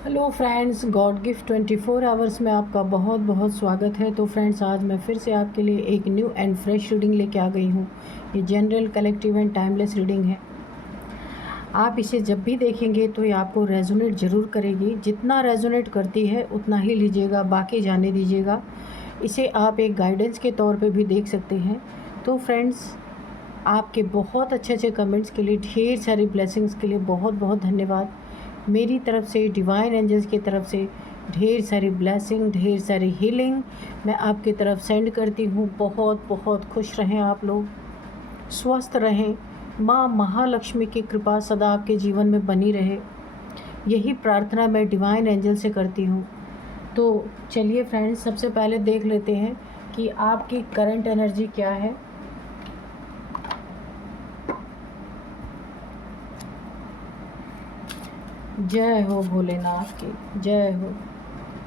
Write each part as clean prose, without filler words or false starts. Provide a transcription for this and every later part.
Hello friends, God gift 24 hours में आपका बहुत बहुत स्वागत है। तो फ्रेंड्स, आज मैं फिर से आपके लिए एक न्यू एंड फ्रेश रीडिंग लेके आ गई हूँ। ये general, collective and timeless reading है। आप इसे जब भी देखेंगे तो ये आपको रेजोनेट ज़रूर करेगी। जितना रेजोनेट करती है उतना ही लीजिएगा, बाकी जाने दीजिएगा। इसे आप एक गाइडेंस के तौर पे भी देख सकते हैं। तो फ्रेंड्स, आपके बहुत अच्छे अच्छे कमेंट्स के लिए, ढेर सारी ब्लेसिंग्स के लिए बहुत बहुत धन्यवाद। मेरी तरफ से, डिवाइन एंजल्स की तरफ से ढेर सारी ब्लेसिंग, ढेर सारी हीलिंग मैं आपकी तरफ सेंड करती हूँ। बहुत बहुत खुश रहें आप लोग, स्वस्थ रहें। माँ महालक्ष्मी की कृपा सदा आपके जीवन में बनी रहे, यही प्रार्थना मैं डिवाइन एंजल से करती हूँ। तो चलिए फ्रेंड्स, सबसे पहले देख लेते हैं कि आपकी करंट एनर्जी क्या है। जय हो भोलेनाथ की, जय हो।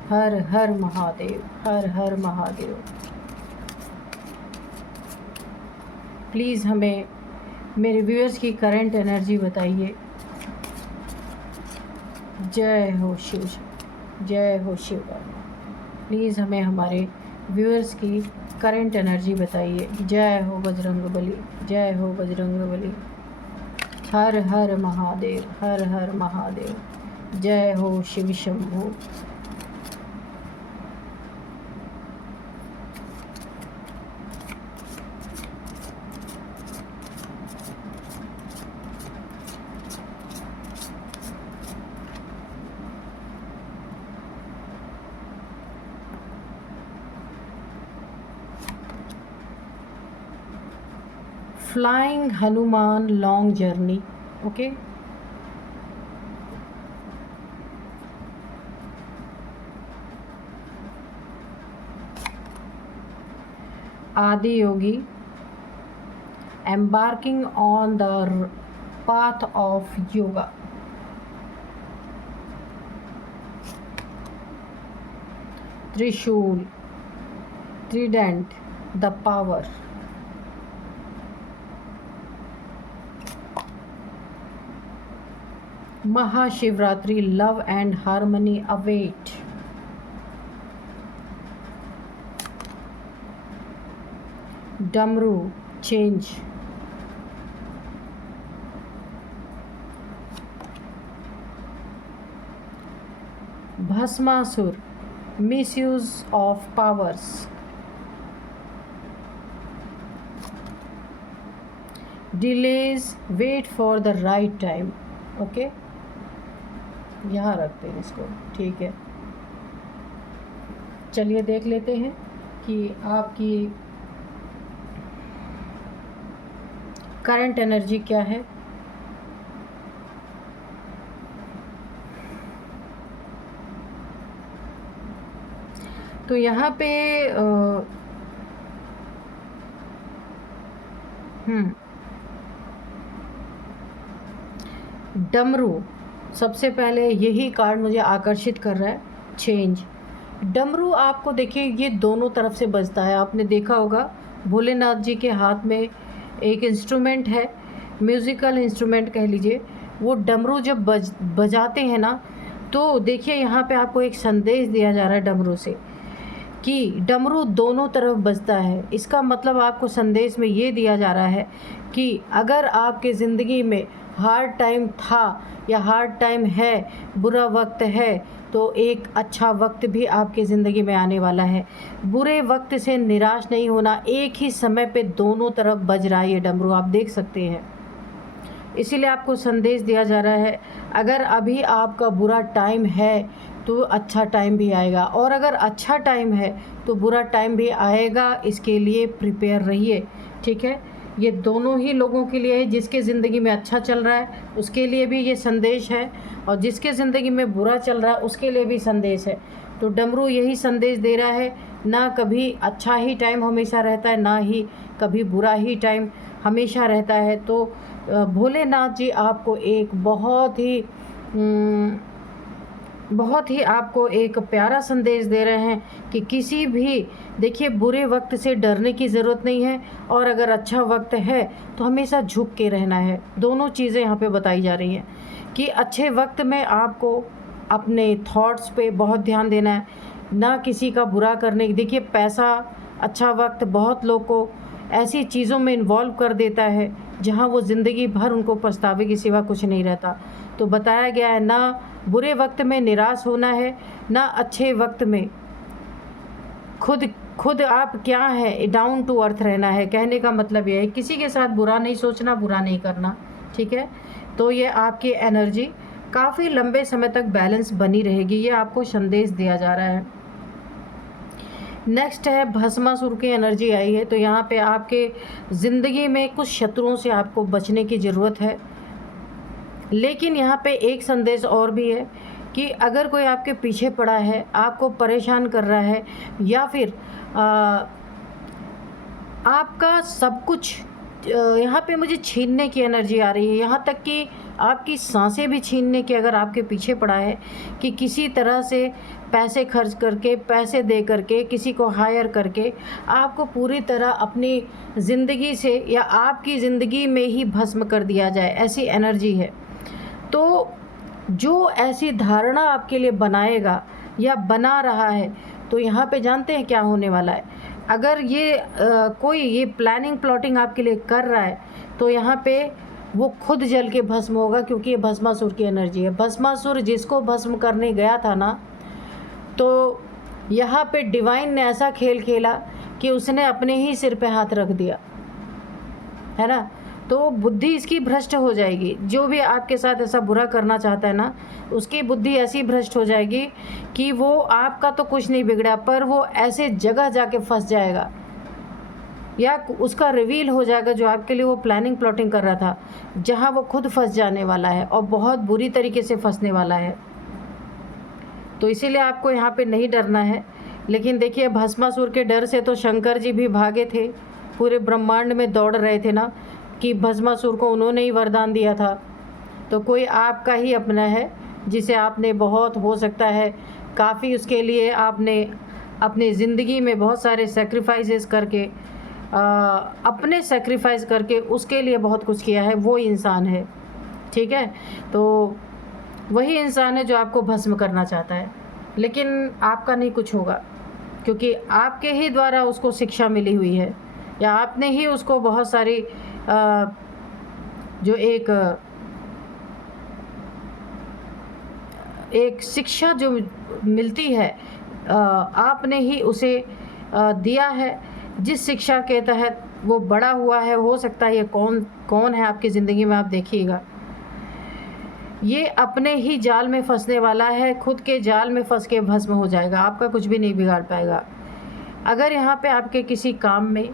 हर हर महादेव, हर हर महादेव। प्लीज़ हमें मेरे व्यूअर्स की करंट एनर्जी बताइए। जय हो शिव, जय हो शिव बाबा। प्लीज़ हमें हमारे व्यूअर्स की करंट एनर्जी बताइए। जय हो बजरंग बली, जय हो बजरंग बली। हर हर महादेव, हर हर महादेव। जय हो Shiv Shambhu. Flying Hanuman long journey. Okay, Adi Yogi, embarking on the path of yoga। त्रिशूल, trident, the power। Mahashivratri, love and harmony await. Damru, change. Bhasmasur, misuse of powers. Delays, wait for the right time. Okay, यहाँ रखते हैं इसको, ठीक है। चलिए देख लेते हैं कि आपकी करंट एनर्जी क्या है। तो यहाँ पे डमरू, सबसे पहले यही कार्ड मुझे आकर्षित कर रहा है, चेंज। डमरू आपको देखिए, ये दोनों तरफ से बजता है। आपने देखा होगा भोलेनाथ जी के हाथ में एक इंस्ट्रूमेंट है, म्यूज़िकल इंस्ट्रूमेंट कह लीजिए। वो डमरू जब बजाते हैं ना, तो देखिए यहाँ पे आपको एक संदेश दिया जा रहा है डमरू से कि डमरू दोनों तरफ बजता है। इसका मतलब आपको संदेश में ये दिया जा रहा है कि अगर आपके ज़िंदगी में हार्ड टाइम था या हार्ड टाइम है, बुरा वक्त है, तो एक अच्छा वक्त भी आपकी ज़िंदगी में आने वाला है। बुरे वक्त से निराश नहीं होना। एक ही समय पे दोनों तरफ बज रहा है ये डमरू, आप देख सकते हैं। इसीलिए आपको संदेश दिया जा रहा है, अगर अभी आपका बुरा टाइम है तो अच्छा टाइम भी आएगा, और अगर अच्छा टाइम है तो बुरा टाइम भी आएगा। इसके लिए प्रिपेयर रहिए, ठीक है। ये दोनों ही लोगों के लिए है। जिसके ज़िंदगी में अच्छा चल रहा है उसके लिए भी ये संदेश है, और जिसके ज़िंदगी में बुरा चल रहा है उसके लिए भी संदेश है। तो डमरू यही संदेश दे रहा है, ना कभी अच्छा ही टाइम हमेशा रहता है, ना ही कभी बुरा ही टाइम हमेशा रहता है। तो भोलेनाथ जी आपको एक बहुत ही आपको एक प्यारा संदेश दे रहे हैं कि किसी भी, देखिए, बुरे वक्त से डरने की ज़रूरत नहीं है, और अगर अच्छा वक्त है तो हमेशा झुक के रहना है। दोनों चीज़ें यहाँ पे बताई जा रही हैं कि अच्छे वक्त में आपको अपने थॉट्स पे बहुत ध्यान देना है, ना किसी का बुरा करने। देखिए पैसा, अच्छा वक्त बहुत लोग को ऐसी चीज़ों में इन्वॉल्व कर देता है जहाँ वो ज़िंदगी भर उनको पछतावे के सिवा कुछ नहीं रहता। तो बताया गया है ना बुरे वक्त में निराश होना है, ना अच्छे वक्त में खुद आप क्या है डाउन टू अर्थ रहना है। कहने का मतलब ये है किसी के साथ बुरा नहीं सोचना, बुरा नहीं करना, ठीक है। तो ये आपकी एनर्जी काफ़ी लंबे समय तक बैलेंस बनी रहेगी, ये आपको संदेश दिया जा रहा है। नेक्स्ट है भस्मासुर की एनर्जी आई है। तो यहाँ पे आपके ज़िंदगी में कुछ शत्रुओं से आपको बचने की ज़रूरत है। लेकिन यहाँ पे एक संदेश और भी है कि अगर कोई आपके पीछे पड़ा है, आपको परेशान कर रहा है, या फिर आपका सब कुछ यहाँ पे मुझे छीनने की एनर्जी आ रही है, यहाँ तक कि आपकी सांसें भी छीनने की अगर आपके पीछे पड़ा है कि किसी तरह से पैसे खर्च करके, पैसे दे करके, किसी को हायर करके आपको पूरी तरह अपनी ज़िंदगी से या आपकी ज़िंदगी में ही भस्म कर दिया जाए, ऐसी एनर्जी है। तो जो ऐसी धारणा आपके लिए बनाएगा या बना रहा है, तो यहाँ पे जानते हैं क्या होने वाला है। अगर ये कोई ये प्लानिंग प्लॉटिंग आपके लिए कर रहा है, तो यहाँ पे वो खुद जल के भस्म होगा, क्योंकि ये भस्मासुर की एनर्जी है। भस्मासुर जिसको भस्म करने गया था ना, तो यहाँ पे डिवाइन ने ऐसा खेल खेला कि उसने अपने ही सिर पे हाथ रख दिया, है ना। तो बुद्धि इसकी भ्रष्ट हो जाएगी। जो भी आपके साथ ऐसा बुरा करना चाहता है ना, उसकी बुद्धि ऐसी भ्रष्ट हो जाएगी कि वो आपका तो कुछ नहीं बिगड़ा, पर वो ऐसे जगह जाके फंस जाएगा, या उसका रिवील हो जाएगा जो आपके लिए वो प्लानिंग प्लॉटिंग कर रहा था, जहाँ वो खुद फंस जाने वाला है और बहुत बुरी तरीके से फंसने वाला है। तो इसीलिए आपको यहाँ पे नहीं डरना है। लेकिन देखिए भस्मासुर के डर से तो शंकर जी भी भागे थे, पूरे ब्रह्मांड में दौड़ रहे थे ना, कि भस्मासुर को उन्होंने ही वरदान दिया था। तो कोई आपका ही अपना है जिसे आपने बहुत, हो सकता है काफ़ी, उसके लिए आपने अपनी ज़िंदगी में बहुत सारे सेक्रीफाइसेस करके, अपने सेक्रीफाइस करके उसके लिए बहुत कुछ किया है, वो इंसान है, ठीक है। तो वही इंसान है जो आपको भस्म करना चाहता है, लेकिन आपका नहीं कुछ होगा, क्योंकि आपके ही द्वारा उसको शिक्षा मिली हुई है, या आपने ही उसको बहुत सारी जो एक शिक्षा जो मिलती है, आपने ही उसे दिया है, जिस शिक्षा के तहत वो बड़ा हुआ है। हो सकता है ये कौन है आपकी ज़िंदगी में, आप देखिएगा। ये अपने ही जाल में फंसने वाला है, खुद के जाल में फंस के भस्म हो जाएगा, आपका कुछ भी नहीं बिगाड़ पाएगा। अगर यहाँ पे आपके किसी काम में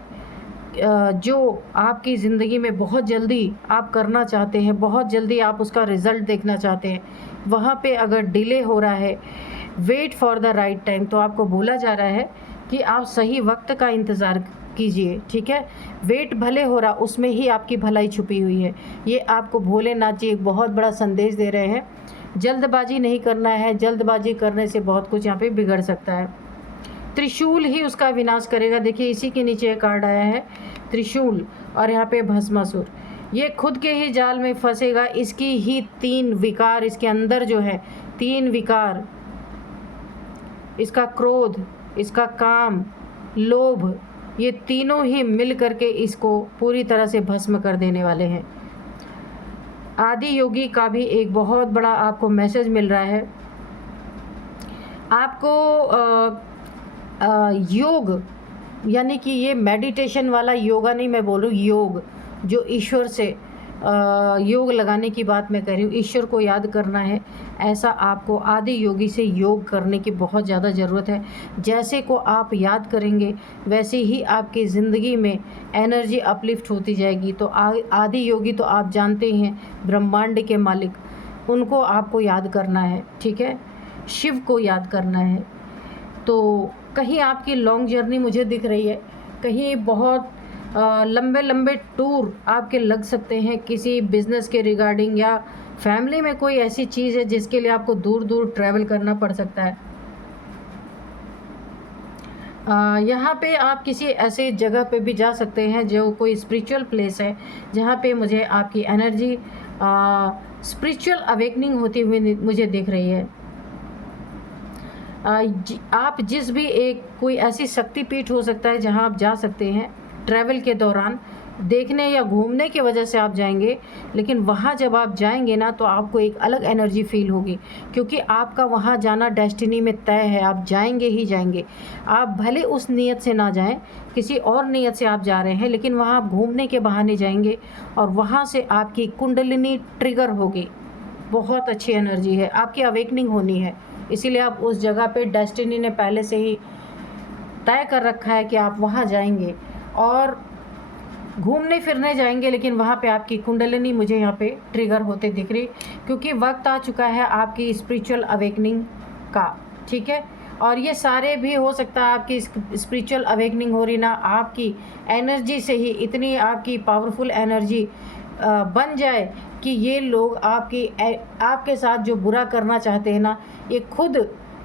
जो आपकी ज़िंदगी में बहुत जल्दी आप करना चाहते हैं, बहुत जल्दी आप उसका रिज़ल्ट देखना चाहते हैं, वहाँ पे अगर डिले हो रहा है, wait for the right time, तो आपको बोला जा रहा है कि आप सही वक्त का इंतज़ार कीजिए, ठीक है। वेट भले हो रहा, उसमें ही आपकी भलाई छुपी हुई है। ये आपको भोलेनाथ जी एक बहुत बड़ा संदेश दे रहे हैं। जल्दबाजी नहीं करना है, जल्दबाजी करने से बहुत कुछ यहाँ पे बिगड़ सकता है। त्रिशूल ही उसका विनाश करेगा। देखिए इसी के नीचे एक कार्ड आया है त्रिशूल, और यहाँ पे भस्मासुर, ये खुद के ही जाल में फंसेगा। इसकी ही 3 विकार, इसके अंदर जो है 3 विकार, इसका क्रोध, इसका काम, लोभ, ये तीनों ही मिल करके इसको पूरी तरह से भस्म कर देने वाले हैं। आदि योगी का भी एक बहुत बड़ा आपको मैसेज मिल रहा है। आपको योग, यानी कि ये मेडिटेशन वाला योगा नहीं मैं बोल रही हूँ, योग जो ईश्वर से योग लगाने की बात मैं कर रही हूँ, ईश्वर को याद करना है, ऐसा आपको आदि योगी से योग करने की बहुत ज़्यादा ज़रूरत है। जैसे को आप याद करेंगे वैसे ही आपकी ज़िंदगी में एनर्जी अपलिफ्ट होती जाएगी। तो आदि योगी तो आप जानते हैं ब्रह्मांड के मालिक, उनको आपको याद करना है, ठीक है, शिव को याद करना है। तो कहीं आपकी लॉन्ग जर्नी मुझे दिख रही है, कहीं बहुत लंबे लंबे टूर आपके लग सकते हैं किसी बिज़नेस के रिगार्डिंग, या फैमिली में कोई ऐसी चीज़ है जिसके लिए आपको दूर दूर ट्रैवल करना पड़ सकता है। यहाँ पे आप किसी ऐसे जगह पे भी जा सकते हैं जो कोई स्पिरिचुअल प्लेस है, जहाँ पे मुझे आपकी एनर्जी स्पिरिचुअल अवेकनिंग होती हुई मुझे दिख रही है। आप जिस भी एक कोई ऐसी शक्तिपीठ हो सकता है जहां आप जा सकते हैं ट्रैवल के दौरान, देखने या घूमने की वजह से आप जाएंगे, लेकिन वहाँ जब आप जाएंगे ना तो आपको एक अलग एनर्जी फील होगी, क्योंकि आपका वहाँ जाना डेस्टिनी में तय है, आप जाएंगे ही जाएंगे। आप भले उस नीयत से ना जाएं, किसी और नीयत से आप जा रहे हैं, लेकिन वहाँ आप घूमने के बहाने जाएंगे और वहाँ से आपकी कुंडलिनी ट्रिगर होगी। बहुत अच्छी एनर्जी है, आपकी अवेकनिंग होनी है, इसीलिए आप उस जगह पे डेस्टिनी ने पहले से ही तय कर रखा है कि आप वहाँ जाएंगे और घूमने फिरने जाएंगे, लेकिन वहाँ पे आपकी कुंडलिनी मुझे यहाँ पे ट्रिगर होते दिख रही, क्योंकि वक्त आ चुका है आपकी स्पिरिचुअल अवेकनिंग का। ठीक है, और ये सारे भी हो सकता है आपकी स्पिरिचुअल अवेकनिंग हो रही ना, आपकी एनर्जी से ही इतनी आपकी पावरफुल एनर्जी बन जाए कि ये लोग आपके साथ जो बुरा करना चाहते हैं ना, ये खुद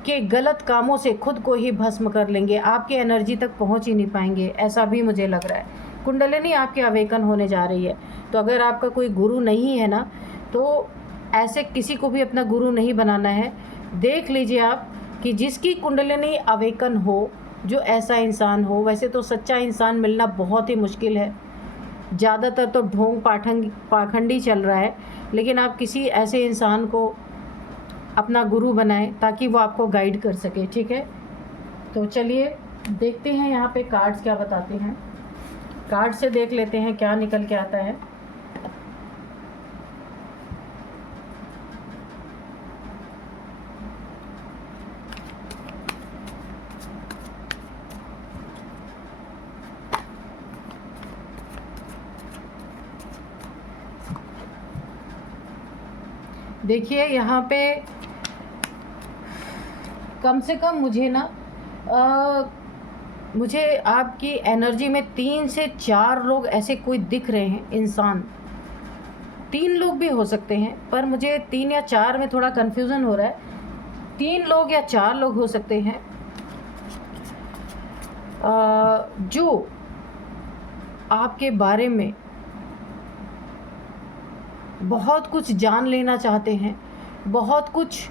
के गलत कामों से खुद को ही भस्म कर लेंगे, आपकी एनर्जी तक पहुंच ही नहीं पाएंगे, ऐसा भी मुझे लग रहा है। कुंडलिनी आपकी अवेकन होने जा रही है। तो अगर आपका कोई गुरु नहीं है ना, तो ऐसे किसी को भी अपना गुरु नहीं बनाना है। देख लीजिए आप कि जिसकी कुंडलिनी अवेकन हो, जो ऐसा इंसान हो। वैसे तो सच्चा इंसान मिलना बहुत ही मुश्किल है, ज़्यादातर तो ढोंग पाखंडी चल रहा है, लेकिन आप किसी ऐसे इंसान को अपना गुरु बनाएं ताकि वो आपको गाइड कर सके। ठीक है, तो चलिए देखते हैं यहाँ पे कार्ड्स क्या बताते हैं। कार्ड से देख लेते हैं क्या निकल के आता है। देखिए यहाँ पे कम से कम मुझे ना मुझे आपकी एनर्जी में 3 से 4 लोग ऐसे कोई दिख रहे हैं इंसान। 3 लोग भी हो सकते हैं, पर मुझे 3 या 4 में थोड़ा कन्फ्यूज़न हो रहा है। 3 लोग या 4 लोग हो सकते हैं जो आपके बारे में बहुत कुछ जान लेना चाहते हैं, बहुत कुछ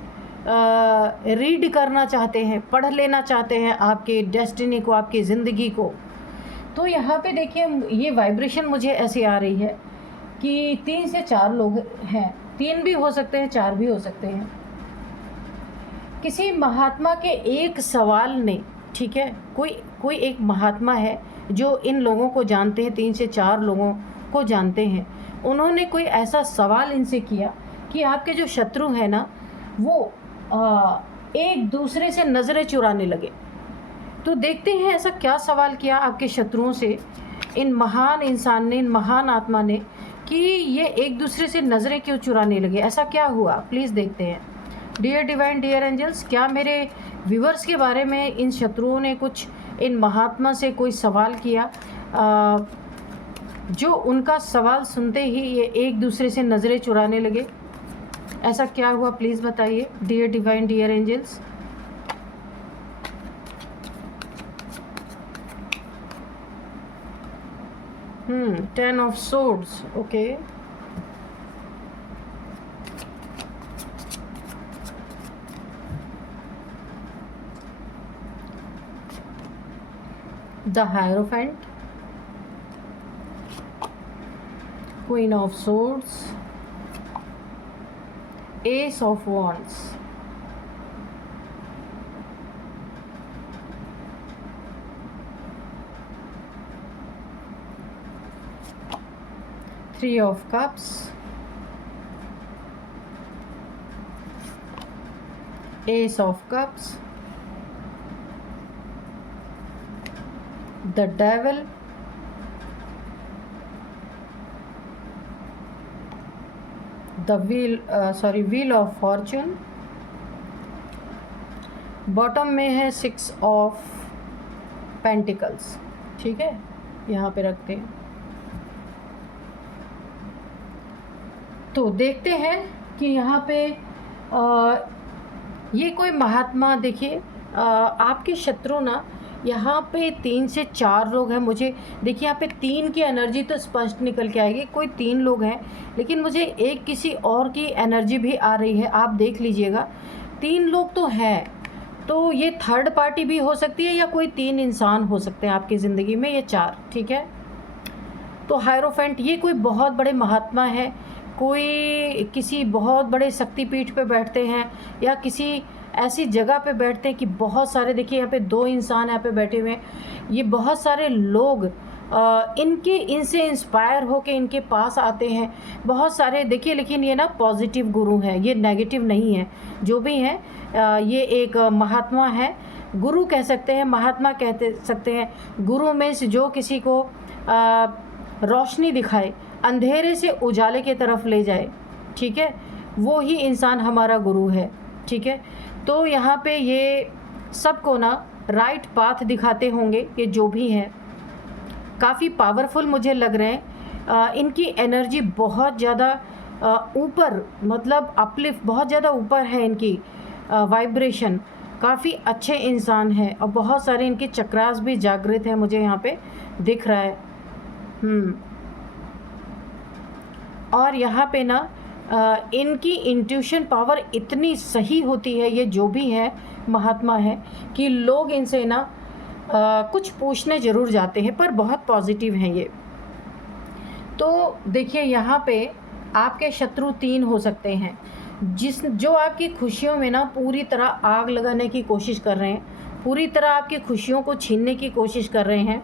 रीड करना चाहते हैं, पढ़ लेना चाहते हैं आपके डेस्टिनी को, आपकी ज़िंदगी को। तो यहाँ पे देखिए ये वाइब्रेशन मुझे ऐसी आ रही है कि 3 से 4 लोग हैं। 3 भी हो सकते हैं, 4 भी हो सकते हैं। किसी महात्मा के एक सवाल ने, ठीक है, कोई एक महात्मा है जो इन लोगों को जानते हैं, 3 से 4 लोगों को जानते हैं। उन्होंने कोई ऐसा सवाल इनसे किया कि आपके जो शत्रु हैं ना, वो एक दूसरे से नज़रें चुराने लगे। तो देखते हैं ऐसा क्या सवाल किया आपके शत्रुओं से इन महान इंसान ने, इन महान आत्मा ने, कि ये एक दूसरे से नज़रें क्यों चुराने लगे। ऐसा क्या हुआ, प्लीज़ देखते हैं। डियर डिवाइन, डियर एंजल्स, क्या मेरे व्यूवर्स के बारे में इन शत्रुओं ने कुछ इन महात्मा से कोई सवाल किया जो उनका सवाल सुनते ही ये एक दूसरे से नज़रें चुराने लगे? ऐसा क्या हुआ, प्लीज़ बताइए dear divine, dear angels. Ten of Swords, okay. The Hierophant, Queen of Swords, Ace of Wands, Three of Cups, Ace of Cups, the Devil, the Wheel of Fortune, bottom में है 6 of Pentacles। ठीक है, यहाँ पे रखते हैं। तो देखते हैं कि यहाँ पे ये कोई महात्मा, देखिए आपके शत्रु ना, यहाँ पे 3 से 4 लोग हैं। मुझे देखिए यहाँ पे 3 की एनर्जी तो स्पष्ट निकल के आएगी, कोई 3 लोग हैं, लेकिन मुझे एक किसी और की एनर्जी भी आ रही है। आप देख लीजिएगा, 3 लोग तो हैं, तो ये थर्ड पार्टी भी हो सकती है या कोई 3 इंसान हो सकते हैं आपकी ज़िंदगी में, ये 4, ठीक है। तो हायरोफेंट ये कोई बहुत बड़े महात्मा है, कोई किसी बहुत बड़े शक्तिपीठ पे बैठते हैं या किसी ऐसी जगह पे बैठते हैं कि बहुत सारे, देखिए यहाँ पे 2 इंसान यहाँ पे बैठे हुए हैं, ये बहुत सारे लोग इनसे इंस्पायर होके इनके पास आते हैं बहुत सारे, देखिए। लेकिन ये ना पॉजिटिव गुरु हैं, ये नेगेटिव नहीं है। जो भी हैं ये एक महात्मा है, गुरु कह सकते हैं, महात्मा कहते सकते हैं। गुरु में से जो किसी को रोशनी दिखाए, अंधेरे से उजाले की तरफ ले जाए, ठीक है, वो ही इंसान हमारा गुरु है, ठीक है। तो यहाँ पे ये सबको ना राइट पाथ दिखाते होंगे, ये जो भी हैं काफ़ी पावरफुल मुझे लग रहे हैं। इनकी एनर्जी बहुत ज़्यादा ऊपर, मतलब अपलिफ्ट बहुत ज़्यादा ऊपर है इनकी वाइब्रेशन, काफ़ी अच्छे इंसान हैं और बहुत सारे इनके चक्रास भी जागृत हैं, मुझे यहाँ पे दिख रहा है। और यहाँ पे ना इनकी इंट्यूशन पावर इतनी सही होती है, ये जो भी है महात्मा है, कि लोग इनसे ना कुछ पूछने ज़रूर जाते हैं, पर बहुत पॉजिटिव हैं ये। तो देखिए यहाँ पे आपके शत्रु 3 हो सकते हैं, जो आपकी खुशियों में ना पूरी तरह आग लगाने की कोशिश कर रहे हैं, पूरी तरह आपकी खुशियों को छीनने की कोशिश कर रहे हैं।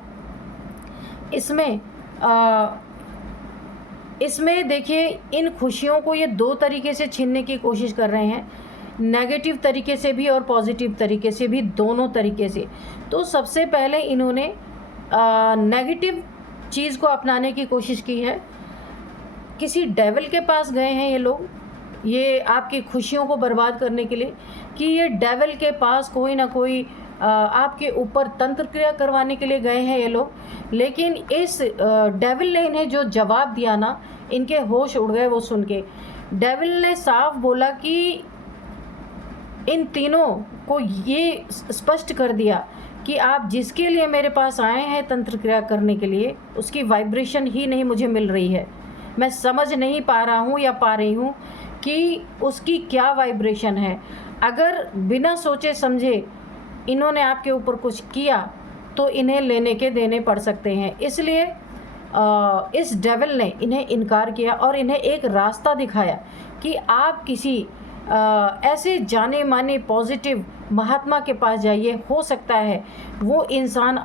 इसमें देखिए इन खुशियों को ये 2 तरीके से छीनने की कोशिश कर रहे हैं, नेगेटिव तरीके से भी और पॉजिटिव तरीके से भी, दोनों तरीके से। तो सबसे पहले इन्होंने नेगेटिव चीज़ को अपनाने की कोशिश की है, किसी डेविल के पास गए हैं ये लोग, ये आपकी खुशियों को बर्बाद करने के लिए, कि ये डेविल के पास कोई ना कोई आपके ऊपर तंत्र क्रिया करवाने के लिए गए हैं ये लोग। लेकिन इस डेविल ने इन्हें जो जवाब दिया ना, इनके होश उड़ गए वो सुन के। डेविल ने साफ बोला कि इन तीनों को ये स्पष्ट कर दिया कि आप जिसके लिए मेरे पास आए हैं तंत्र क्रिया करने के लिए, उसकी वाइब्रेशन ही नहीं मुझे मिल रही है। मैं समझ नहीं पा रहा हूँ या पा रही हूँ कि उसकी क्या वाइब्रेशन है। अगर बिना सोचे समझे इन्होंने आपके ऊपर कुछ किया तो इन्हें लेने के देने पड़ सकते हैं। इसलिए इस डेविल ने इन्हें इनकार किया और इन्हें एक रास्ता दिखाया कि आप किसी ऐसे जाने माने पॉजिटिव महात्मा के पास जाइए, हो सकता है वो इंसान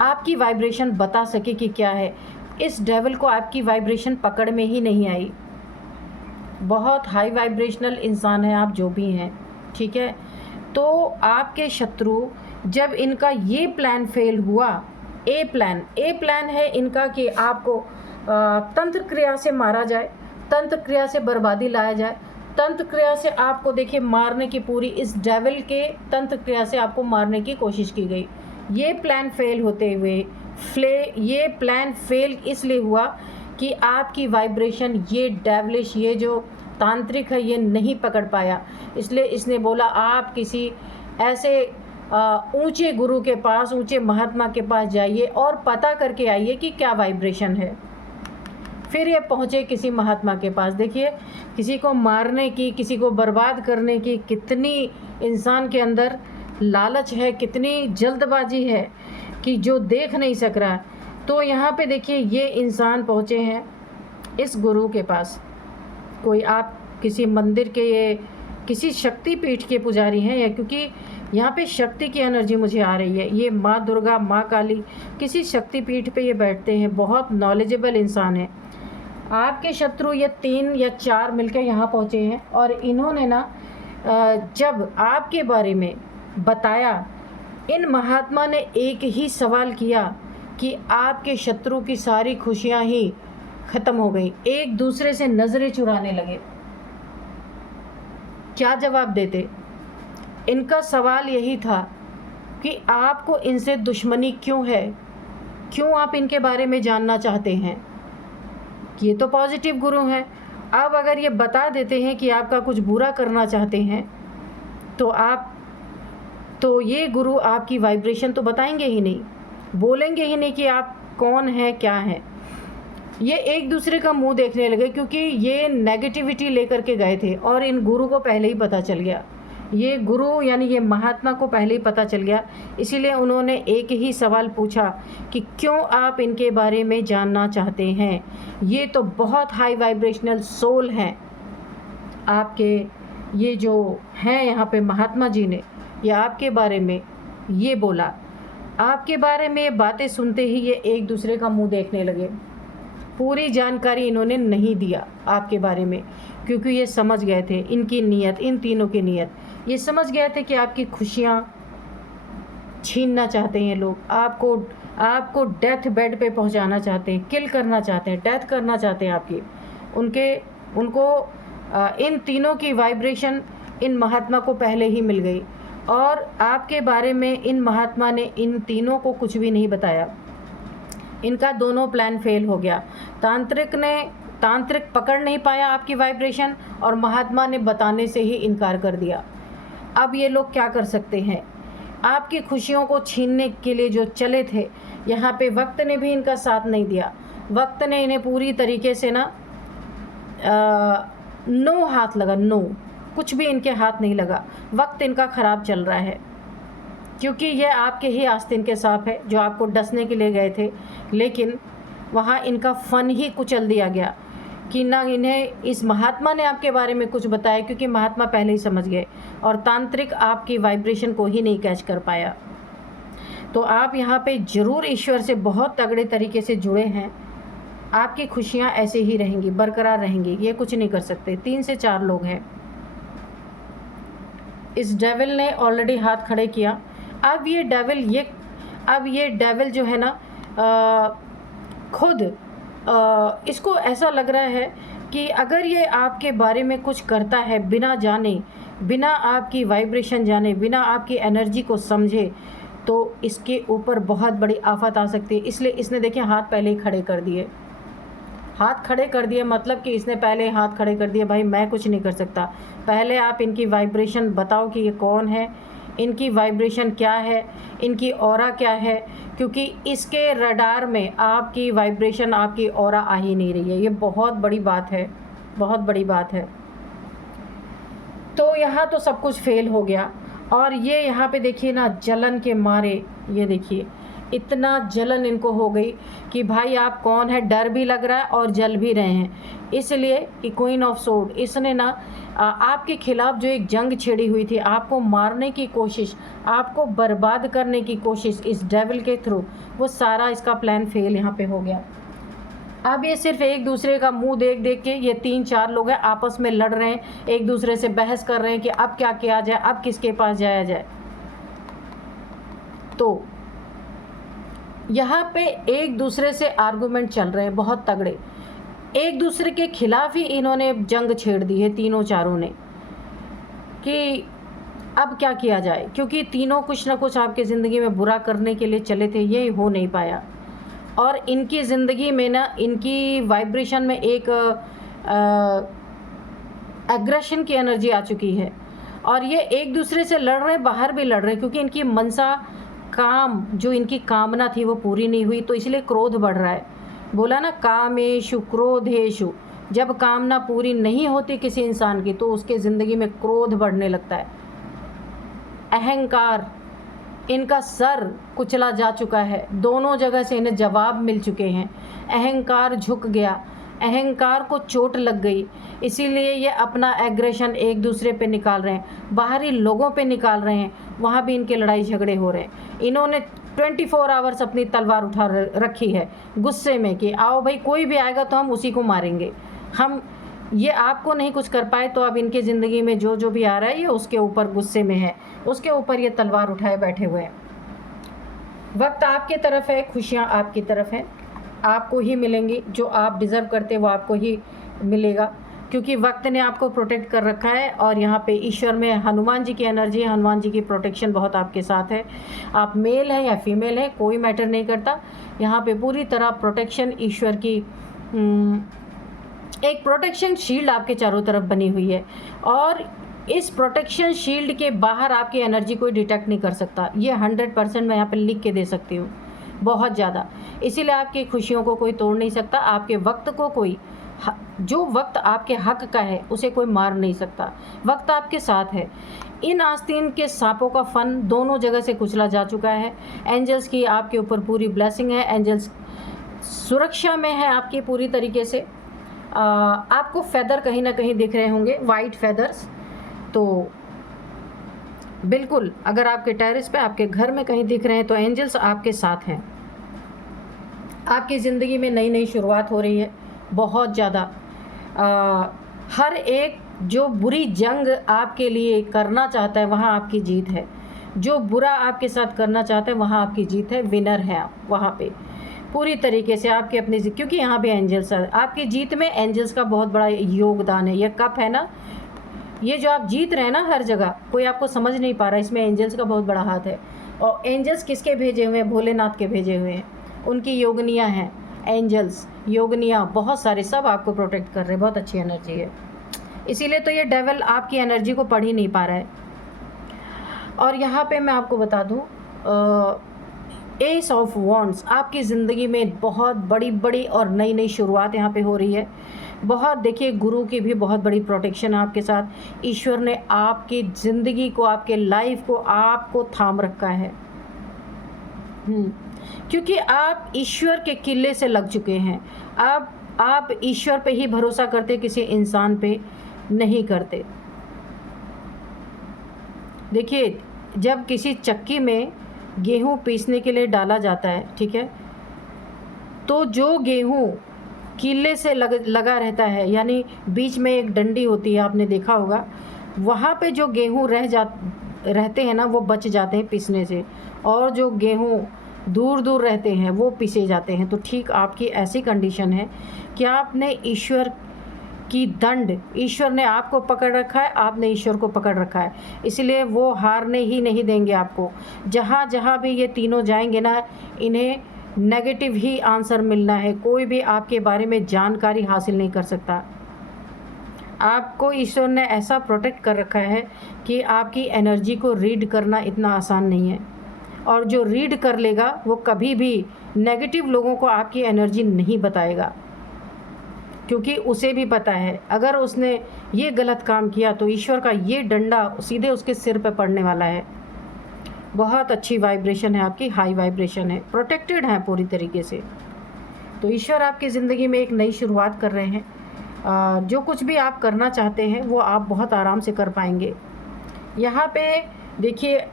आपकी वाइब्रेशन बता सके कि क्या है। इस डेविल को आपकी वाइब्रेशन पकड़ में ही नहीं आई, बहुत हाई वाइब्रेशनल इंसान है आप जो भी हैं, ठीक है। तो आपके शत्रु, जब इनका ये प्लान फेल हुआ, ए प्लान है इनका कि आपको तंत्र क्रिया से मारा जाए, तंत्र क्रिया से बर्बादी लाया जाए, तंत्र क्रिया से आपको देखिए मारने की, पूरी इस डेविल के तंत्र क्रिया से आपको मारने की कोशिश की गई। ये प्लान फेल होते हुए ये प्लान फेल इसलिए हुआ कि आपकी वाइब्रेशन ये डेविलिश, ये जो तांत्रिक है, ये नहीं पकड़ पाया। इसलिए इसने बोला आप किसी ऐसे ऊंचे गुरु के पास, ऊंचे महात्मा के पास जाइए और पता करके आइए कि क्या वाइब्रेशन है। फिर ये पहुँचे किसी महात्मा के पास। देखिए किसी को मारने की, किसी को बर्बाद करने की कितनी इंसान के अंदर लालच है, कितनी जल्दबाजी है कि जो देख नहीं सक रहा। तो यहाँ पे देखिए ये इंसान पहुँचे हैं इस गुरु के पास। कोई आप किसी मंदिर के, ये किसी शक्ति पीठ के पुजारी हैं, या क्योंकि यहाँ पे शक्ति की एनर्जी मुझे आ रही है, ये माँ दुर्गा, माँ काली, किसी शक्ति पीठ पे ये बैठते हैं, बहुत नॉलेजेबल इंसान है। आपके शत्रु ये 3 या 4 मिलकर यहाँ पहुँचे हैं और इन्होंने ना जब आपके बारे में बताया, इन महात्मा ने एक ही सवाल किया कि आपके शत्रु की सारी खुशियाँ ही ख़त्म हो गई, एक दूसरे से नज़रें चुराने लगे। क्या जवाब देते? इनका सवाल यही था कि आपको इनसे दुश्मनी क्यों है, क्यों आप इनके बारे में जानना चाहते हैं। ये तो पॉजिटिव गुरु हैं। अब अगर ये बता देते हैं कि आपका कुछ बुरा करना चाहते हैं तो ये गुरु आपकी वाइब्रेशन तो बताएंगे ही नहीं, बोलेंगे ही नहीं कि आप कौन हैं, क्या हैं। ये एक दूसरे का मुंह देखने लगे, क्योंकि ये नेगेटिविटी लेकर के गए थे और इन गुरु को पहले ही पता चल गया। ये गुरु यानी ये महात्मा को पहले ही पता चल गया, इसीलिए उन्होंने एक ही सवाल पूछा कि क्यों आप इनके बारे में जानना चाहते हैं। ये तो बहुत हाई वाइब्रेशनल सोल हैं आपके, ये जो हैं यहाँ पे महात्मा जी ने ये आपके बारे में ये बोला। आपके बारे में ये बातें सुनते ही ये एक दूसरे का मुंह देखने लगे। पूरी जानकारी इन्होंने नहीं दिया आपके बारे में, क्योंकि ये समझ गए थे इनकी नीयत, इन तीनों की नीयत। ये समझ गए थे कि आपकी खुशियाँ छीनना चाहते हैं लोग, आपको डेथ बेड पे पहुंचाना चाहते हैं, किल करना चाहते हैं, डेथ करना चाहते हैं आपकी। उनको इन तीनों की वाइब्रेशन इन महात्मा को पहले ही मिल गई, और आपके बारे में इन महात्मा ने इन तीनों को कुछ भी नहीं बताया। इनका दोनों प्लान फेल हो गया। तांत्रिक पकड़ नहीं पाया आपकी वाइब्रेशन, और महात्मा ने बताने से ही इनकार कर दिया। अब ये लोग क्या कर सकते हैं? आपकी खुशियों को छीनने के लिए जो चले थे, यहाँ पे वक्त ने भी इनका साथ नहीं दिया। वक्त ने इन्हें पूरी तरीके से ना नो हाथ लगा, नो, कुछ भी इनके हाथ नहीं लगा। वक्त इनका ख़राब चल रहा है, क्योंकि ये आपके ही आस्तीन के सांप है जो आपको डसने के लिए गए थे, लेकिन वहाँ इनका फ़न ही कुचल दिया गया कि ना इन्हें इस महात्मा ने आपके बारे में कुछ बताया, क्योंकि महात्मा पहले ही समझ गए, और तांत्रिक आपकी वाइब्रेशन को ही नहीं कैच कर पाया। तो आप यहाँ पे ज़रूर ईश्वर से बहुत तगड़े तरीके से जुड़े हैं। आपकी खुशियाँ ऐसे ही रहेंगी, बरकरार रहेंगी, ये कुछ नहीं कर सकते। 3 से 4 लोग हैं। इस डेविल ने ऑलरेडी हाथ खड़े किया। अब ये डेविल जो है ना खुद इसको ऐसा लग रहा है कि अगर ये आपके बारे में कुछ करता है बिना जाने, बिना आपकी वाइब्रेशन जाने, बिना आपकी एनर्जी को समझे, तो इसके ऊपर बहुत बड़ी आफत आ सकती है। इसलिए इसने देखिए हाथ पहले ही खड़े कर दिए। हाथ खड़े कर दिए मतलब कि इसने पहले हाथ खड़े कर दिए, भाई मैं कुछ नहीं कर सकता, पहले आप इनकी वाइब्रेशन बताओ कि ये कौन है, इनकी वाइब्रेशन क्या है, इनकी ऑरा क्या है, क्योंकि इसके रडार में आपकी वाइब्रेशन, आपकी ऑरा आ ही नहीं रही है। ये बहुत बड़ी बात है, बहुत बड़ी बात है। तो यहाँ तो सब कुछ फेल हो गया, और ये यहाँ पे देखिए ना जलन के मारे, ये देखिए इतना जलन इनको हो गई कि भाई आप कौन है, डर भी लग रहा है और जल भी रहे हैं। इसलिए कि क्वीन ऑफ सोर्ड, इसने ना आपके खिलाफ जो एक जंग छेड़ी हुई थी, आपको मारने की कोशिश, आपको बर्बाद करने की कोशिश इस डेविल के थ्रू, वो सारा इसका प्लान फेल यहाँ पे हो गया। अब ये सिर्फ एक दूसरे का मुंह देख देख के, ये 3-4 लोग हैं आपस में लड़ रहे हैं, एक दूसरे से बहस कर रहे हैं कि अब क्या किया जाए, अब किसके पास जाया जाए। तो यहाँ पे एक दूसरे से आर्गूमेंट चल रहे हैं बहुत तगड़े, एक दूसरे के खिलाफ ही इन्होंने जंग छेड़ दी है तीनों चारों ने, कि अब क्या किया जाए, क्योंकि तीनों कुछ ना कुछ आपकी ज़िंदगी में बुरा करने के लिए चले थे, ये हो नहीं पाया। और इनकी ज़िंदगी में ना, इनकी वाइब्रेशन में एक एग्रेशन की एनर्जी आ चुकी है, और ये एक दूसरे से लड़ रहे हैं, बाहर भी लड़ रहे हैं, क्योंकि इनकी मनसा, काम, जो इनकी कामना थी वो पूरी नहीं हुई, तो इसलिए क्रोध बढ़ रहा है। बोला ना कामेशु क्रोधेशु, जब कामना पूरी नहीं होती किसी इंसान की तो उसके ज़िंदगी में क्रोध बढ़ने लगता है। अहंकार, इनका सर कुचला जा चुका है, दोनों जगह से इन्हें जवाब मिल चुके हैं। अहंकार झुक गया, अहंकार को चोट लग गई, इसीलिए ये अपना एग्रेशन एक दूसरे पे निकाल रहे हैं, बाहरी लोगों पे निकाल रहे हैं, वहाँ भी इनके लड़ाई झगड़े हो रहे हैं। इन्होंने 24 आवर्स अपनी तलवार उठा रखी है गुस्से में कि आओ भाई, कोई भी आएगा तो हम उसी को मारेंगे। हम ये आपको नहीं कुछ कर पाए, तो अब इनकी ज़िंदगी में जो जो भी आ रहा है ये उसके ऊपर गुस्से में है, उसके ऊपर ये तलवार उठाए बैठे हुए हैं। वक्त आपकी तरफ है, खुशियाँ आपकी तरफ हैं, आपको ही मिलेंगी, जो आप डिज़र्व करते वो आपको ही मिलेगा, क्योंकि वक्त ने आपको प्रोटेक्ट कर रखा है। और यहाँ पे ईश्वर में हनुमान जी की एनर्जी है, हनुमान जी की प्रोटेक्शन बहुत आपके साथ है। आप मेल हैं या फीमेल हैं कोई मैटर नहीं करता, यहाँ पे पूरी तरह प्रोटेक्शन ईश्वर की एक प्रोटेक्शन शील्ड आपके चारों तरफ बनी हुई है, और इस प्रोटेक्शन शील्ड के बाहर आपकी एनर्जी कोई डिटेक्ट नहीं कर सकता। ये 100% मैं यहाँ पे लिख के दे सकती हूँ, बहुत ज़्यादा। इसीलिए आपकी खुशियों को कोई तोड़ नहीं सकता, आपके वक्त को कोई जो वक्त आपके हक का है उसे कोई मार नहीं सकता, वक्त आपके साथ है। इन आस्तीन के सांपों का फन दोनों जगह से कुचला जा चुका है। एंजल्स की आपके ऊपर पूरी ब्लेसिंग है, एंजल्स सुरक्षा में है आपकी पूरी तरीके से। आपको फेदर कहीं ना कहीं दिख रहे होंगे, वाइट फेदर्स। तो बिल्कुल, अगर आपके टेरेस पे, आपके घर में कहीं दिख रहे हैं तो एंजल्स आपके साथ हैं। आपकी ज़िंदगी में नई नई शुरुआत हो रही है, बहुत ज़्यादा। हर एक जो बुरी जंग आपके लिए करना चाहता है वहाँ आपकी जीत है, जो बुरा आपके साथ करना चाहता है वहाँ आपकी जीत है, विनर है आप वहाँ पे पूरी तरीके से आपकी अपनी जीत। क्योंकि यहाँ पे एंजल्स आपकी जीत में, एंजल्स का बहुत बड़ा योगदान है। यह कप है ना, ये जो आप जीत रहे हैं ना हर जगह, कोई आपको समझ नहीं पा रहा, इसमें एंजल्स का बहुत बड़ा हाथ है। और एंजल्स किसके भेजे हुए हैं? भोलेनाथ के भेजे हुए हैं, उनकी योगनियाँ हैं एंजल्स, योगनियाँ बहुत सारे, सब आपको प्रोटेक्ट कर रहे हैं। बहुत अच्छी एनर्जी है, इसीलिए तो ये डेविल आपकी एनर्जी को पढ़ ही नहीं पा रहा है। और यहाँ पे मैं आपको बता दूँ, एस ऑफ वॉन्ड्स, आपकी ज़िंदगी में बहुत बड़ी बड़ी और नई नई शुरुआत यहाँ पे हो रही है। बहुत, देखिए, गुरु की भी बहुत बड़ी प्रोटेक्शन है आपके साथ। ईश्वर ने आपकी ज़िंदगी को, आपके लाइफ को, आपको थाम रखा है। क्योंकि आप ईश्वर के किले से लग चुके हैं। अब आप ईश्वर पे ही भरोसा करते, किसी इंसान पे नहीं करते। देखिए, जब किसी चक्की में गेहूं पीसने के लिए डाला जाता है, ठीक है, तो जो गेहूं किले से लगा रहता है, यानी बीच में एक डंडी होती है, आपने देखा होगा, वहाँ पे जो गेहूं रहते हैं ना, वो बच जाते हैं पीसने से, और जो गेहूं दूर दूर रहते हैं वो पीसे जाते हैं। तो ठीक आपकी ऐसी कंडीशन है कि आपने ईश्वर की दंड, ईश्वर ने आपको पकड़ रखा है, आपने ईश्वर को पकड़ रखा है, इसलिए वो हारने ही नहीं देंगे आपको। जहाँ जहाँ भी ये तीनों जाएंगे ना, इन्हें नेगेटिव ही आंसर मिलना है, कोई भी आपके बारे में जानकारी हासिल नहीं कर सकता। आपको ईश्वर ने ऐसा प्रोटेक्ट कर रखा है कि आपकी एनर्जी को रीड करना इतना आसान नहीं है, और जो रीड कर लेगा वो कभी भी नेगेटिव लोगों को आपकी एनर्जी नहीं बताएगा, क्योंकि उसे भी पता है अगर उसने ये गलत काम किया तो ईश्वर का ये डंडा सीधे उसके सिर पे पड़ने वाला है। बहुत अच्छी वाइब्रेशन है आपकी, हाई वाइब्रेशन है, प्रोटेक्टेड है पूरी तरीके से। तो ईश्वर आपकी ज़िंदगी में एक नई शुरुआत कर रहे हैं। जो कुछ भी आप करना चाहते हैं वो आप बहुत आराम से कर पाएंगे। यहाँ पे देखिए,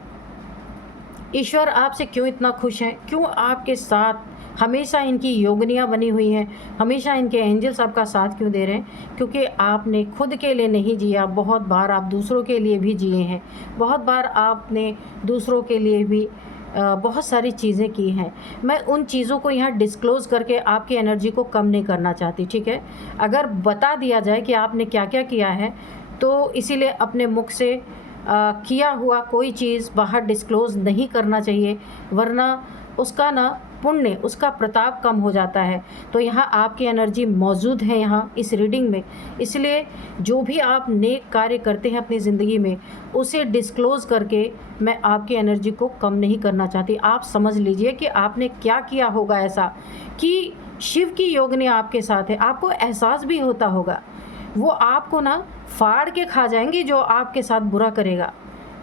ईश्वर आपसे क्यों इतना खुश हैं, क्यों आपके साथ हमेशा इनकी योगनियाँ बनी हुई हैं, हमेशा इनके एंजल्स आपका साथ क्यों दे रहे हैं? क्योंकि आपने खुद के लिए नहीं जिया, बहुत बार आप दूसरों के लिए भी जिए हैं, बहुत बार आपने दूसरों के लिए भी बहुत सारी चीज़ें की हैं। मैं उन चीज़ों को यहाँ डिस्क्लोज़ करके आपकी एनर्जी को कम नहीं करना चाहती, ठीक है। अगर बता दिया जाए कि आपने क्या क्या किया है, तो इसीलिए अपने मुख से किया हुआ कोई चीज़ बाहर डिस्क्लोज़ नहीं करना चाहिए, वरना उसका ना पुण्य, उसका प्रताप कम हो जाता है। तो यहाँ आपकी एनर्जी मौजूद है यहाँ इस रीडिंग में, इसलिए जो भी आप नेक कार्य करते हैं अपनी ज़िंदगी में, उसे डिस्क्लोज़ करके मैं आपकी एनर्जी को कम नहीं करना चाहती। आप समझ लीजिए कि आपने क्या किया होगा ऐसा कि शिव की योगिनी आपके साथ है, आपको एहसास भी होता होगा। वो आपको ना फाड़ के खा जाएंगे जो आपके साथ बुरा करेगा,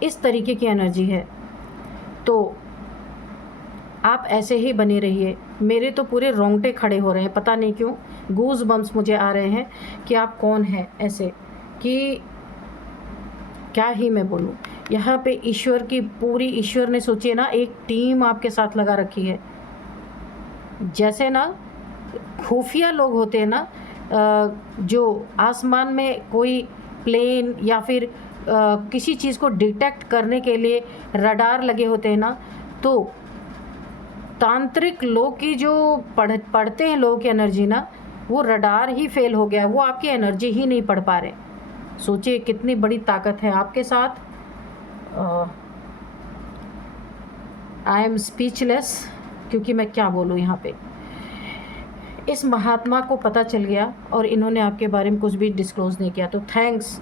इस तरीके की एनर्जी है। तो आप ऐसे ही बने रहिए। मेरे तो पूरे रोंगटे खड़े हो रहे हैं, पता नहीं क्यों, गूज़ बम्स मुझे आ रहे हैं कि आप कौन हैं, ऐसे कि क्या ही मैं बोलूँ। यहाँ पे ईश्वर की पूरी, ईश्वर ने सोचिए ना एक टीम आपके साथ लगा रखी है। जैसे ना खुफिया लोग होते हैं ना, जो आसमान में कोई प्लेन या फिर किसी चीज़ को डिटेक्ट करने के लिए रडार लगे होते हैं ना, तो तांत्रिक लोग की जो पढ़ते हैं लोगों की एनर्जी ना, वो रडार ही फेल हो गया, वो आपकी एनर्जी ही नहीं पढ़ पा रहे। सोचिए कितनी बड़ी ताकत है आपके साथ। आई एम स्पीचलेस, क्योंकि मैं क्या बोलूँ यहाँ पे। इस महात्मा को पता चल गया और इन्होंने आपके बारे में कुछ भी डिस्क्लोज़ नहीं किया, तो थैंक्स।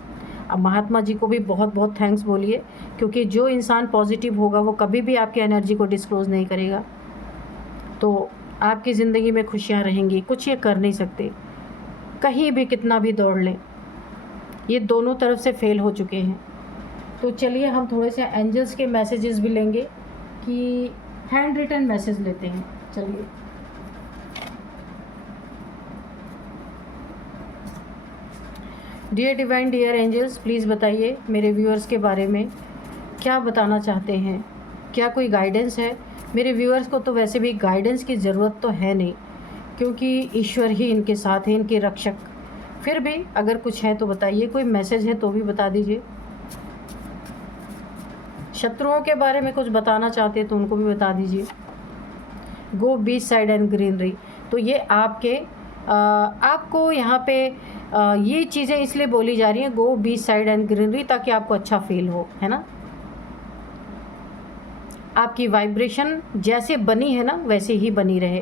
अब महात्मा जी को भी बहुत बहुत थैंक्स बोलिए, क्योंकि जो इंसान पॉजिटिव होगा वो कभी भी आपकी एनर्जी को डिस्क्लोज़ नहीं करेगा। तो आपकी ज़िंदगी में खुशियाँ रहेंगी, कुछ ये कर नहीं सकते। कहीं भी कितना भी दौड़ लें, ये दोनों तरफ से फेल हो चुके हैं। तो चलिए हम थोड़े से एंजल्स के मैसेजेस भी लेंगे कि हैंड रिटन मैसेज लेते हैं। चलिए, dear divine, dear angels, please बताइए मेरे व्यूअर्स के बारे में क्या बताना चाहते हैं। क्या कोई गाइडेंस है? मेरे व्यूअर्स को तो वैसे भी गाइडेंस की ज़रूरत तो है नहीं, क्योंकि ईश्वर ही इनके साथ है, इनके रक्षक। फिर भी अगर कुछ है तो बताइए, कोई मैसेज है तो भी बता दीजिए। शत्रुओं के बारे में कुछ बताना चाहते हैं तो उनको भी बता दीजिए। गो बीच साइड एंड ग्रीनरी, तो ये आपको यहाँ पे ये चीज़ें इसलिए बोली जा रही हैं, गो बीच साइड एंड ग्रीनरी, ताकि आपको अच्छा फील हो, है ना। आपकी वाइब्रेशन जैसे बनी है ना वैसे ही बनी रहे,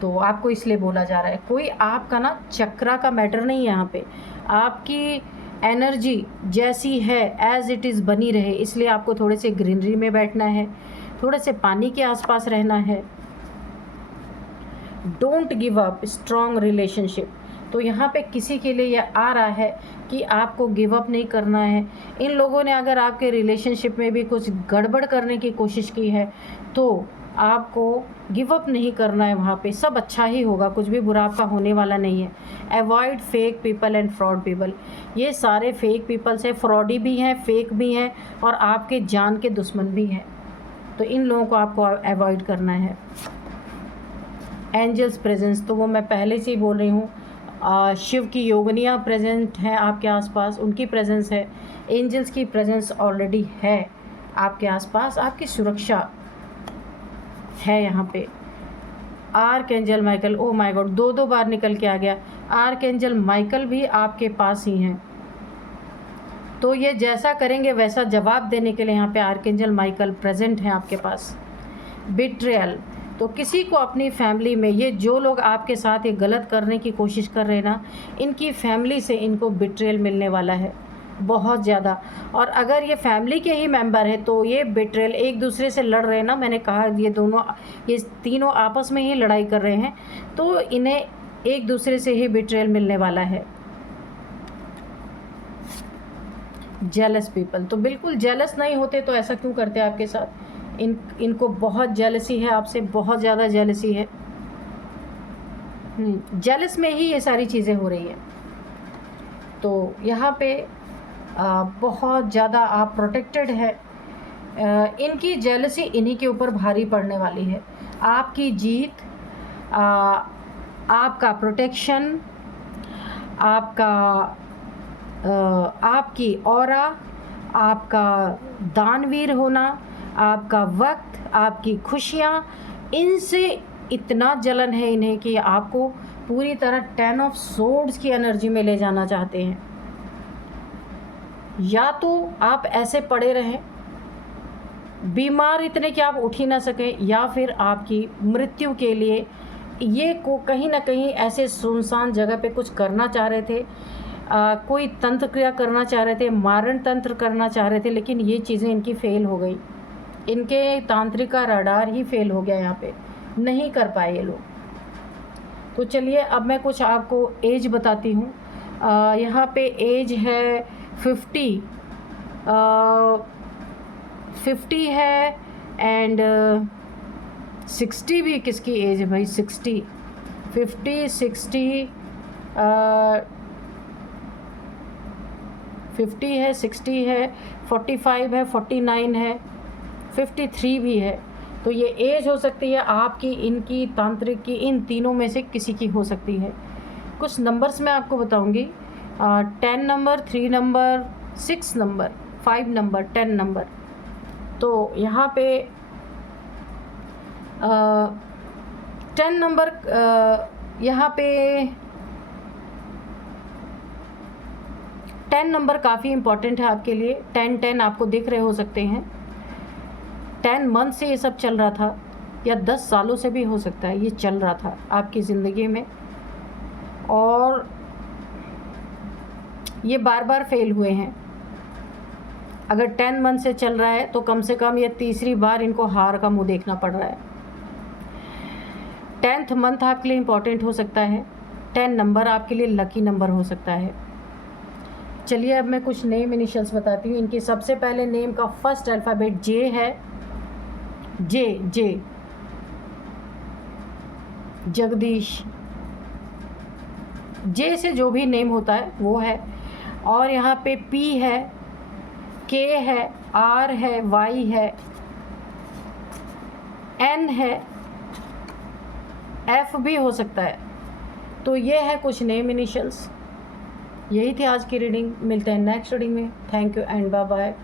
तो आपको इसलिए बोला जा रहा है। कोई आपका ना चक्रा का मैटर नहीं है यहाँ पे, आपकी एनर्जी जैसी है एज इट इज़ बनी रहे, इसलिए आपको थोड़े से ग्रीनरी में बैठना है, थोड़े से पानी के आसपास रहना है। Don't give up, strong relationship, तो यहाँ पे किसी के लिए यह आ रहा है कि आपको गिव अप नहीं करना है। इन लोगों ने अगर आपके रिलेशनशिप में भी कुछ गड़बड़ करने की कोशिश की है तो आपको गिव अप नहीं करना है, वहाँ पे सब अच्छा ही होगा, कुछ भी बुरा आपका होने वाला नहीं है। Avoid fake people and fraud people, ये सारे फेक पीपल्स हैं, फ्रॉडी भी हैं, फेक भी हैं और आपके जान के दुश्मन भी हैं, तो इन लोगों को आपको अवॉइड करना है। एंजल्स प्रेजेंस, तो वो मैं पहले से ही बोल रही हूँ, शिव की योगनियाँ प्रेजेंट हैं आपके आसपास, उनकी प्रेजेंस है। एंजल्स की प्रेजेंस ऑलरेडी है आपके आसपास, आपकी सुरक्षा है यहाँ पे। Archangel Michael, oh my God, दो बार निकल के आ गया। आर्कएंजल माइकल भी आपके पास ही हैं, तो ये जैसा करेंगे वैसा जवाब देने के लिए यहाँ पे आर्कएंजल माइकल प्रेजेंट हैं आपके पास। बिट्रेयल, तो किसी को अपनी फैमिली में, ये जो लोग आपके साथ ये गलत करने की कोशिश कर रहे हैं ना, इनकी फैमिली से इनको बिट्रेयल मिलने वाला है बहुत ज़्यादा। और अगर ये फैमिली के ही मेंबर है तो ये बिट्रेयल, एक दूसरे से लड़ रहे हैं ना, मैंने कहा ये तीनों आपस में ही लड़ाई कर रहे हैं, तो इन्हें एक दूसरे से ही बिट्रेयल मिलने वाला है। जेलस पीपल, तो बिल्कुल जेलस नहीं होते तो ऐसा क्यों करते हैं आपके साथ। इनको बहुत जेलसी है आपसे, बहुत ज़्यादा जेलसी है। जेलस में ही ये सारी चीज़ें हो रही हैं, तो यहाँ पे बहुत ज़्यादा आप प्रोटेक्टेड है। इनकी जेलसी इन्हीं के ऊपर भारी पड़ने वाली है। आपकी जीत, आपका प्रोटेक्शन, आपकी ऑरा, आपका दानवीर होना, आपका वक्त, आपकी खुशियाँ, इनसे इतना जलन है इन्हें कि आपको पूरी तरह 10 ऑफ सोर्ड्स की एनर्जी में ले जाना चाहते हैं। या तो आप ऐसे पड़े रहें बीमार इतने कि आप उठ ही ना सकें, या फिर आपकी मृत्यु के लिए ये को कहीं ना कहीं ऐसे सुनसान जगह पे कुछ करना चाह रहे थे, कोई तंत्र क्रिया करना चाह रहे थे, मारण तंत्र करना चाह रहे थे, लेकिन ये चीज़ें इनकी फेल हो गई। इनके तांत्रिक का रडार ही फेल हो गया, यहाँ पे नहीं कर पाए ये लोग। तो चलिए अब मैं कुछ आपको एज बताती हूँ। यहाँ पे एज है 50 है एंड 60 भी किसकी एज है भाई, 60, 50, 60, 50 है, 60 है, 45 है, 49 है, 53 भी है। तो ये एज हो सकती है आपकी, इनकी, तांत्रिक की, इन तीनों में से किसी की हो सकती है। कुछ नंबर्स मैं आपको बताऊंगी, 10 number, 3 number, 6 number, 5 number, 10 number. तो यहाँ पे 10 नंबर, यहाँ पे 10 नंबर काफ़ी इम्पॉर्टेंट है आपके लिए। 10 आपको दिख रहे हो सकते हैं। 10 मंथ से ये सब चल रहा था, या 10 सालों से भी हो सकता है ये चल रहा था आपकी ज़िंदगी में, और ये बार बार फेल हुए हैं। अगर 10 मंथ से चल रहा है तो कम से कम ये तीसरी बार इनको हार का मुंह देखना पड़ रहा है। 10th मंथ आपके लिए इम्पॉर्टेंट हो सकता है। 10 नंबर आपके लिए लकी नंबर हो सकता है। चलिए अब मैं कुछ नेम इनिशियल्स बताती हूँ। इनके सबसे पहले नेम का फर्स्ट अल्फ़ाबेट जे है। जे जे जगदीश। जे से जो भी नेम होता है वो है। और यहाँ पे पी है, के है, आर है, वाई है, एन है, एफ भी हो सकता है। तो ये है कुछ नेम इनिशियल्स। यही थी आज की रीडिंग। मिलते हैं नेक्स्ट रीडिंग में। Thank you and bye bye.